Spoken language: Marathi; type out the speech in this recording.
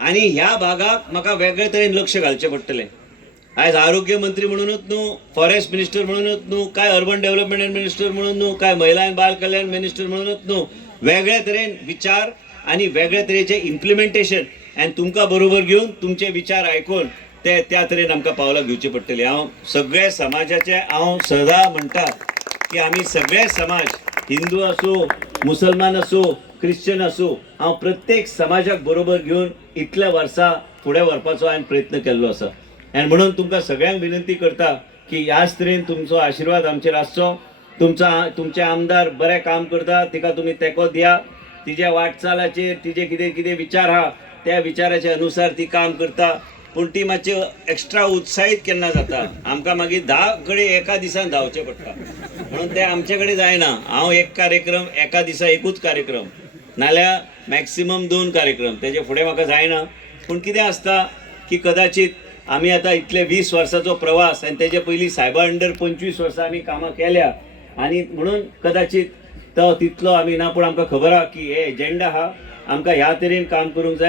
आणि ह्या भागात म्हाका वेगळे तरेन लक्ष घालचें पडटलें. आज आरोग्य मंत्री म्हणूनच न्हू, फॉरेस्ट मिनिस्टर म्हणूनच न्हू, काय अर्बन डेव्हलपमेंट मिनिस्टर म्हणून न्हू, काय महिला आणि बाल कल्याण मिनिस्टर म्हणूनच न्हू, वेगळ्या तरेन विचार आणि वेगळ्या तरेचे इम्प्लिमेंटेशन आणि तुमकां बरोबर घेवन तुमचे विचार आयकून ते त्या तरेन आमकां पावलां घेवची पडटलीं. हांव सगळे समाजाचे हांव सदां म्हणटा की आमी सगळे समाज, हिंदू असो, मुसलमान असो, ख्रिश्चन असो, हांव प्रत्येक समाजाक बरोबर घेवन इतल्या वर्सां फुडें व्हरपाचो हांवें प्रयत्न केल्लो आसा. आणि म्हणून तुमकां सगळ्यांक विनंती करता की ह्याच तरेन तुमचो आशिर्वाद आमचेर आसचो. तुमचे आमदार बरें काम करता, तिका तुमी तेंको दिया. तिच्या वाटचालाचेर तिचे कितें कितें विचार आहा त्या विचाराच्या अनुसार ती काम करता. पूण ती मातशी एक्स्ट्रा उत्साहीत केन्ना जाता. आमकां मागीर 10 कडेन एका दिसान धांवचें पडटा, म्हणून ते आमचे कडेन जायना. हांव एक कार्यक्रम एका दिसा एकूच कार्यक्रम, नाल्यार मॅक्सिमम 2 कार्यक्रम, तेजे फुडें म्हाका जायना. पूण कितें आसता की कदाचित आमी आतां इतले 20 वर्सांचो प्रवास आनी तेजे पयलीं सायबा अंडर 25 वर्सां आमी कामां केल्या आनी म्हणून कदाचित तो तितलो आमी ना. पूण आमकां खबर आहा की हे एजेंडा आहा, आमकां ह्या तरेन काम करूंक जाय.